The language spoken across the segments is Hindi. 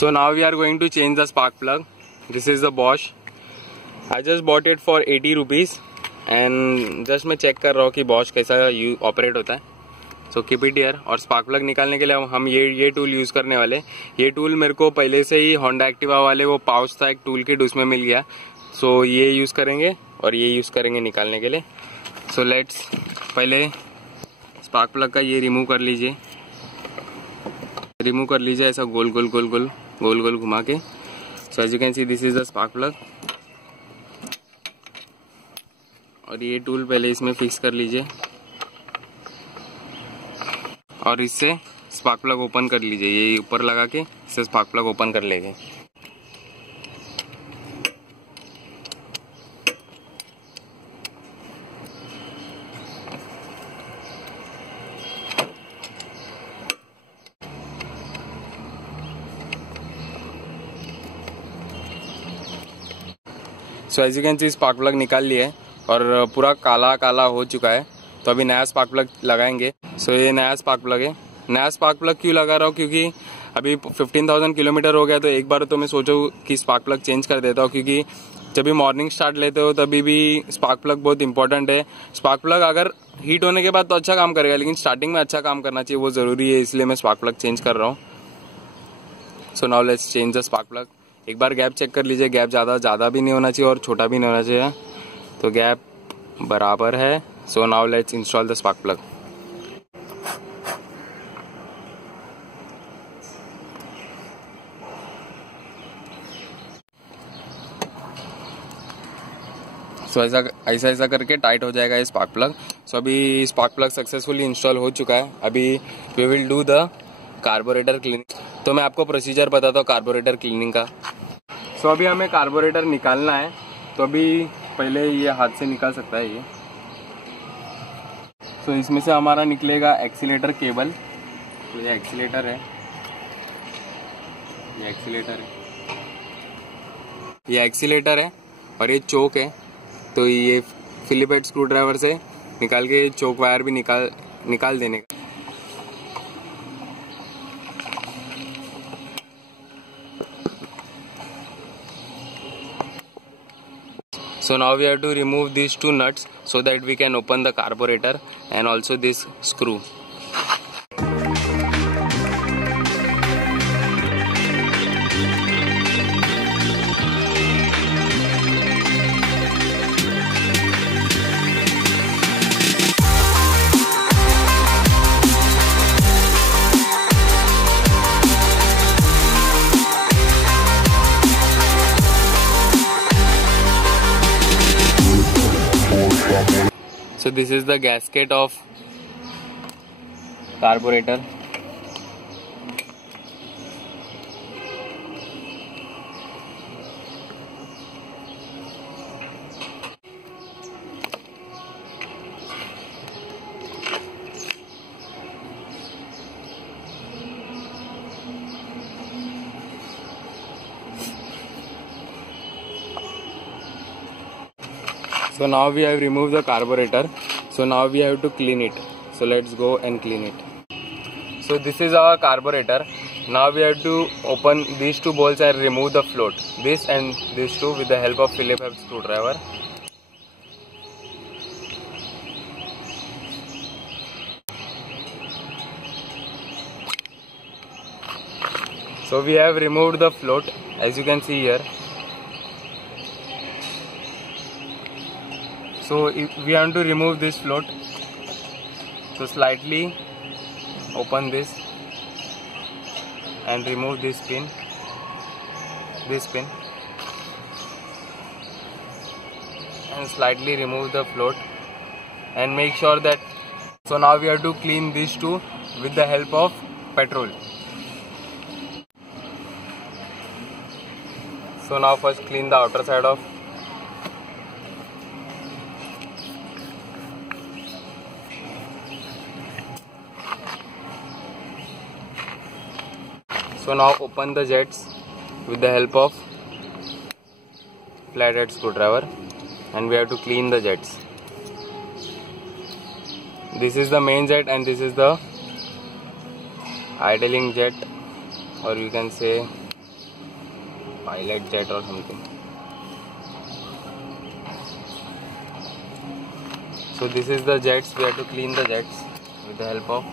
So now we are going to change the spark plug. This is the Bosch. I just bought it for 80 rupees and just मैं चेक कर रहा हूँ कि Bosch कैसा ऑपरेट होता है. So keep it here. और स्पार्क प्लग निकालने के लिए हम ये टूल यूज़ करने वाले. ये टूल मेरे को पहले से ही होंडा एक्टिवा वाले वो पाउच था एक टूल किट उसमें मिल गया. So ये यूज़ करेंगे और ये यूज़ करेंगे निकालने के लिए. So लेट्स पहले स्पार्क प्लग का ये रिमूव कर लीजिए. ऐसा गोल गोल घुमा के. So as you can see this is the spark plug. और ये टूल पहले इसमें फिक्स कर लीजिए और इससे स्पार्क प्लग ओपन कर लीजिए. ये ऊपर लगा के इससे स्पार्क प्लग ओपन कर लेंगे. So as you can see spark plug निकाल लिया है और पूरा काला हो चुका है. तो अभी नया स्पार्क प्लग लगाएंगे. सो ये नया स्पार्क प्लग है. नया स्पार्क प्लग क्यों लगा रहा हूँ क्योंकि अभी 15,000 किलोमीटर हो गया तो एक बार तो मैं सोचा कि स्पार्क प्लग चेंज कर देता हूँ. क्योंकि जब भी मॉर्निंग स्टार्ट लेते हो तभी भी स्पार्क प्लग बहुत इंपॉर्टेंट है. स्पार्क प्लग अगर हीट होने के बाद तो अच्छा काम करेगा लेकिन स्टार्टिंग में अच्छा काम करना चाहिए, वो ज़रूरी है. इसलिए मैं स्पार्क प्लग चेंज कर रहा हूँ. सो now let's change the spark plug. एक बार गैप चेक कर लीजिए. गैप ज़्यादा भी नहीं होना चाहिए और छोटा भी नहीं होना चाहिए. तो गैप बराबर है. So now let's install the spark plug. So ऐसा करके टाइट हो जाएगा ये स्पार्क प्लग. सो अभी स्पार्क प्लग सक्सेसफुली इंस्टॉल हो चुका है. अभी we will do the carburettor cleaning. तो मैं आपको प्रोसीजर बताता हूँ कार्बोरेटर क्लीनिंग का. सो अभी हमें कार्बोरेटर निकालना है. तो अभी पहले ये हाथ से निकाल सकता है ये. सो इसमें से हमारा निकलेगा एक्सीलेटर केबल. तो ये एक्सीलेटर है, ये एक्सीलेटर है और ये चोक है. तो ये फिलिप हेड स्क्रू ड्राइवर से निकाल के चोक वायर भी निकाल देने का. So now we have to remove these two nuts so that we can open the carburetor and also this screw. So this is the gasket of carburetor. So now we have removed the carburetor. So now we have to clean it. So let's go and clean it. So this is our carburetor. Now we have to open these two bolts and remove the float. This and these two with the help of Philip head screwdriver. So we have removed the float as you can see here. So if we want to remove this float, so slightly open this and remove this pin, and slightly remove the float and make sure that. So now we have to clean these two with the help of petrol. So now first clean the outer side of. So now open the jets with the help of flathead screwdriver and we have to clean the jets. This is the main jet and this is the idling jet, or you can say pilot jet और something. So this is the jets. We have to clean the jets with the help of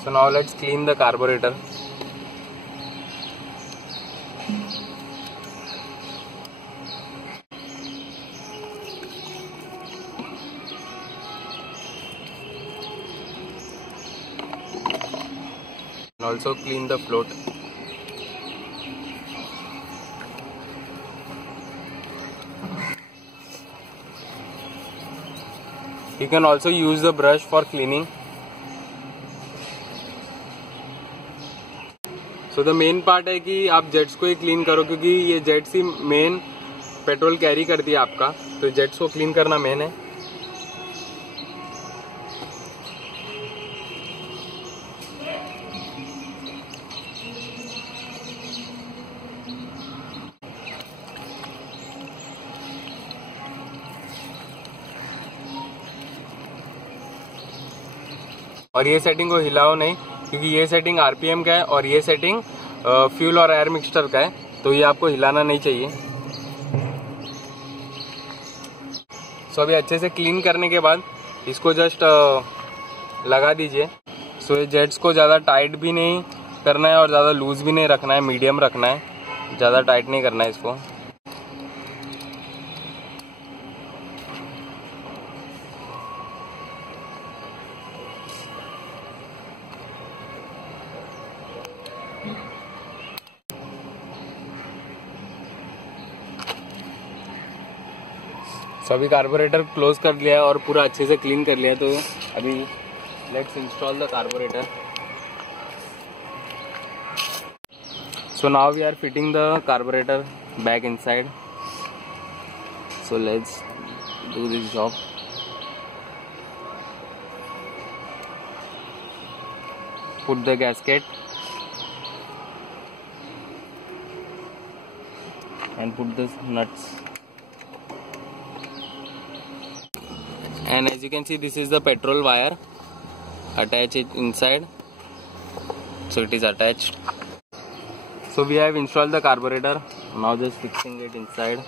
So now let's clean the carburetor. And also clean the float. You can also use the brush for cleaning. So the main part है कि आप जेट्स को ही क्लीन करो, क्योंकि ये जेट्स ही मेन पेट्रोल कैरी करती है आपका, तो जेट्स को क्लीन करना मेन है. और ये सेटिंग को हिलाओ नहीं, क्योंकि ये सेटिंग आरपीएम का है और ये सेटिंग फ्यूल और एयर मिक्सचर का है, तो ये आपको हिलाना नहीं चाहिए. सो अभी अच्छे से क्लीन करने के बाद इसको जस्ट लगा दीजिए. सो ये जेट्स को ज़्यादा टाइट भी नहीं करना है और ज़्यादा लूज भी नहीं रखना है, मीडियम रखना है, ज़्यादा टाइट नहीं करना है इसको. सो अभी कार्बोरेटर क्लोज कर लिया है और पूरा अच्छे से क्लीन कर लिया है. तो अभी let's install the carburettor. So now we are fitting the carburettor back inside. So let's do this job. Put the gasket and put the nuts. And as you can see, this is the petrol wire. Attach it inside. So it is attached. So we have installed the carburetor. Now just fixing it inside.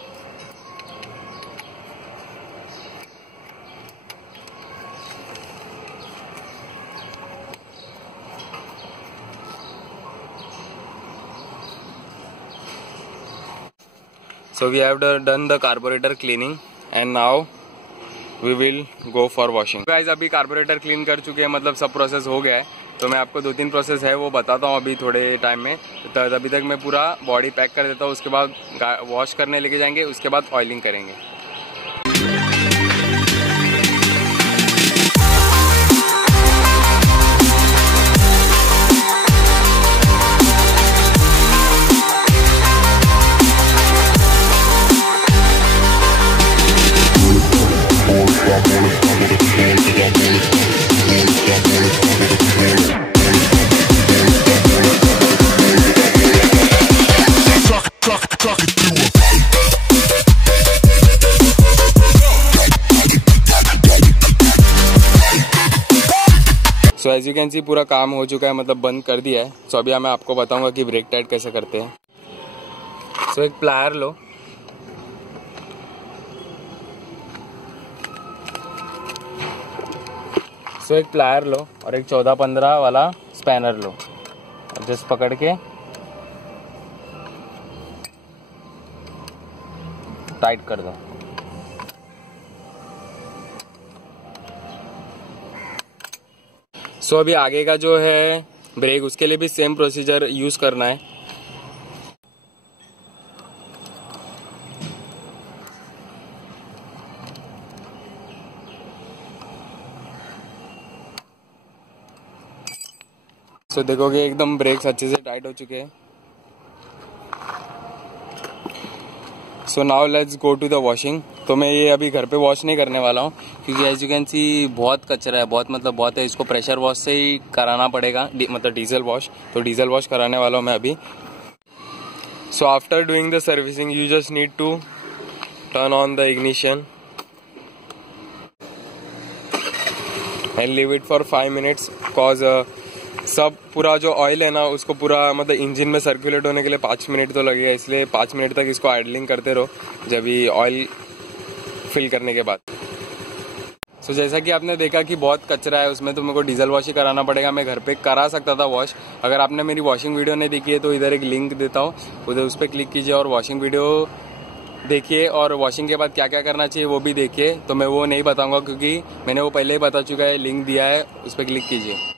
So we have done the carburetor cleaning, and now we will go for washing. Guys, अभी कार्बोरेटर क्लीन कर चुके हैं, मतलब सब प्रोसेस हो गया है. तो मैं आपको 2-3 प्रोसेस है वो बताता हूँ अभी थोड़े टाइम में. तो अभी तक मैं पूरा बॉडी पैक कर देता हूँ, उसके बाद वॉश करने लेके जाएंगे, उसके बाद ऑयलिंग करेंगे. So as you can see पूरा काम हो चुका है, मतलब बंद कर दिया है. सो अभी मैं आपको बताऊंगा कि ब्रेक टाइट कैसे करते हैं. सो एक प्लायर लो. सो एक प्लायर लो और एक 14-15 वाला स्पैनर लो. जस्ट पकड़ के टाइट कर दो. सो अभी आगे का जो है ब्रेक, उसके लिए भी सेम प्रोसीजर यूज करना है. सो देखोगे एकदम ब्रेक्स अच्छे से टाइट हो चुके हैं. So now let's go to the washing. तो मैं ये अभी घर पे वॉश नहीं करने वाला हूँ, क्योंकि एज यू कैन सी बहुत कचरा है, बहुत है. इसको प्रेशर वॉश से ही कराना पड़ेगा, मतलब डीजल वॉश. तो डीजल वॉश कराने वाला हूँ मैं अभी. So after doing the servicing, you just need to turn on the ignition and leave it for 5 minutes cause सब पूरा जो ऑयल है ना उसको पूरा मतलब इंजन में सर्कुलेट होने के लिए 5 मिनट तो लगेगा, इसलिए 5 मिनट तक इसको आइडलिंग करते रहो जब ये ऑयल फिल करने के बाद। सो जैसा कि आपने देखा कि बहुत कचरा है उसमें, तो मेरे को डीजल वॉश ही कराना पड़ेगा। मैं घर पे करा सकता था वॉश। अगर आपने मेरी वॉशिंग वीडियो नहीं देखी है तो इधर एक लिंक देता हूँ, उधर उस पर क्लिक कीजिए और वॉशिंग वीडियो देखिए और वॉशिंग के बाद क्या क्या करना चाहिए वो भी देखिए। तो मैं वो नहीं बताऊंगा क्योंकि मैंने वो पहले ही बता चुका है, लिंक दिया है, उस पर क्लिक कीजिए।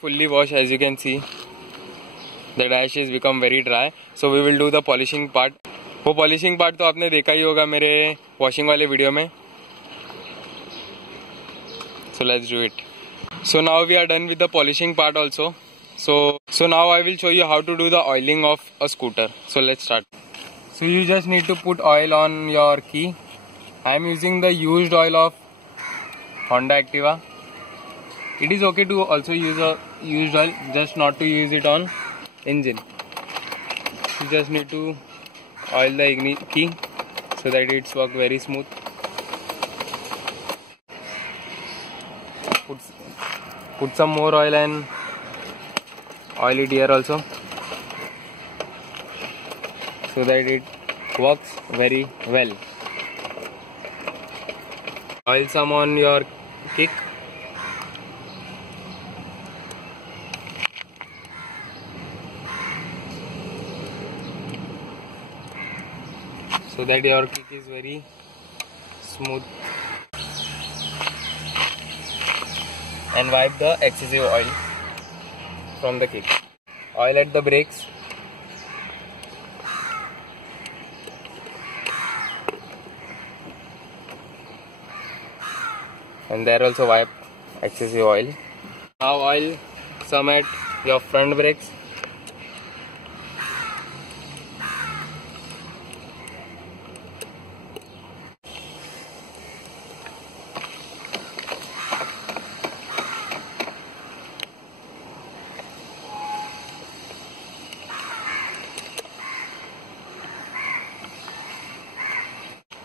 Fully washed, as you can see the dash is become very dry, so we will do the polishing part. वो polishing part तो आपने देखा ही होगा मेरे washing वाले वीडियो में, so let's do it. So now we are done with the polishing part also. So now I will show you how to do the oiling of a scooter. So let's start. So you just need to put oil on your key. I am using the used oil of Honda Activa. It is okay to also use a used oil, just not to use it on engine. You just need to oil the key so that it's work very smooth. Put some more oil and oil it here also so that it works very well. Oil some on your kick. So that your kick is very smooth, and wipe the excessive oil from the kick. Oil at the brakes. And there also wipe excessive oil. Now oil some at your front brakes.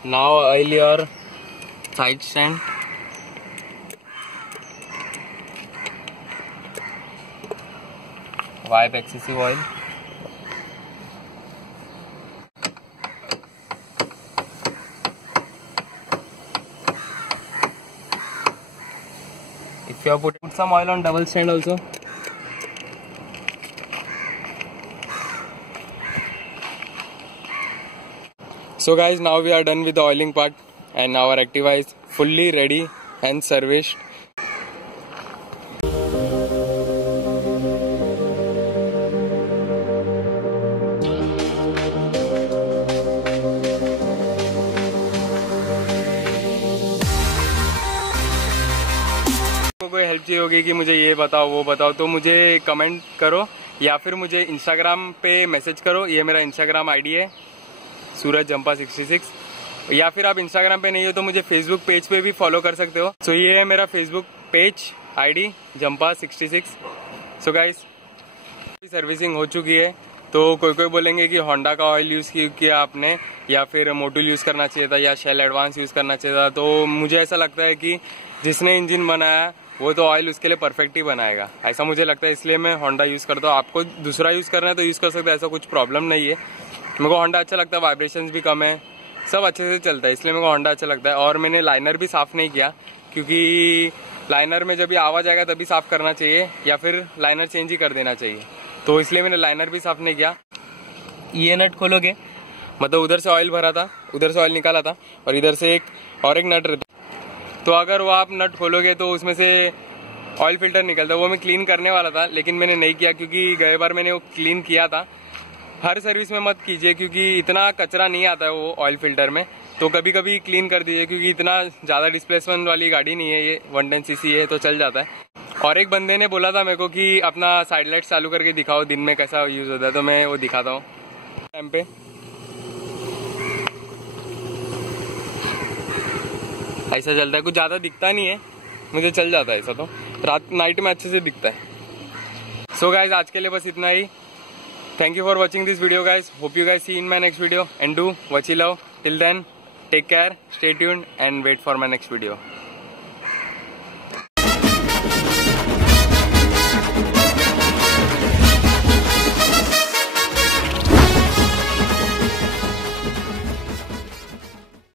Now oil your side stand. Wipe excessive oil. If you have put some oil on double stand also. So guys, now we are done with the oiling part and our Activa is fully ready and serviced. कोई हेल्प चाहिए होगी कि मुझे ये बताओ वो बताओ, तो मुझे कमेंट करो या फिर मुझे इंस्टाग्राम पे मैसेज करो। ये मेरा इंस्टाग्राम आईडी है सूरज जंपा 66, या फिर आप इंस्टाग्राम पे नहीं हो तो मुझे फेसबुक पेज पे भी फॉलो कर सकते हो। सो ये है मेरा Facebook page ID Zampa 66। So guys servicing हो चुकी है, तो कोई बोलेंगे कि होंडा का ऑयल यूज किया आपने या फिर मोटूल यूज करना चाहिए था या शेल एडवांस यूज करना चाहिए था। तो मुझे ऐसा लगता है कि जिसने इंजन बनाया वो तो ऑयल उसके लिए परफेक्ट ही बनाएगा, ऐसा मुझे लगता है, इसलिए मैं होंडा यूज करता हूँ। आपको दूसरा यूज करना है तो यूज कर सकते हैं, ऐसा कुछ प्रॉब्लम नहीं है। मेरे को होंडा अच्छा लगता है, वाइब्रेशंस भी कम है, सब अच्छे से चलता है, इसलिए मेरे को होंडा अच्छा लगता है। और मैंने लाइनर भी साफ नहीं किया क्योंकि लाइनर में जब भी आवाज आएगा तभी साफ करना चाहिए या फिर लाइनर चेंज ही कर देना चाहिए, तो इसलिए मैंने लाइनर भी साफ नहीं किया। ये नट खोलोगे, मतलब उधर से ऑयल भरा था, उधर से ऑयल निकाला था और इधर से एक नट रहता, तो अगर वो आप नट खोलोगे तो उसमें से ऑयल फिल्टर निकलता है। वो मैं क्लीन करने वाला था लेकिन मैंने नहीं किया क्योंकि गए बार मैंने वो क्लीन किया था। हर सर्विस में मत कीजिए क्योंकि इतना कचरा नहीं आता है वो ऑयल फिल्टर में, तो कभी कभी क्लीन कर दीजिए, क्योंकि इतना ज़्यादा डिस्प्लेसमेंट वाली गाड़ी नहीं है ये, 110 सीसी है तो चल जाता है। और एक बंदे ने बोला था मेरे को कि अपना साइड लाइट चालू करके दिखाओ दिन में कैसा यूज़ होता है, तो मैं वो दिखाता हूँ टाइम पे। ऐसा चलता है, कुछ ज़्यादा दिखता नहीं है, मुझे चल जाता है ऐसा, तो रात नाइट में अच्छे से दिखता है। सो गाइज आज के लिए बस इतना ही। Thank you for watching this video guys, hope you guys see in my next video and do watch love. Till then take care, stay tuned and wait for my next video.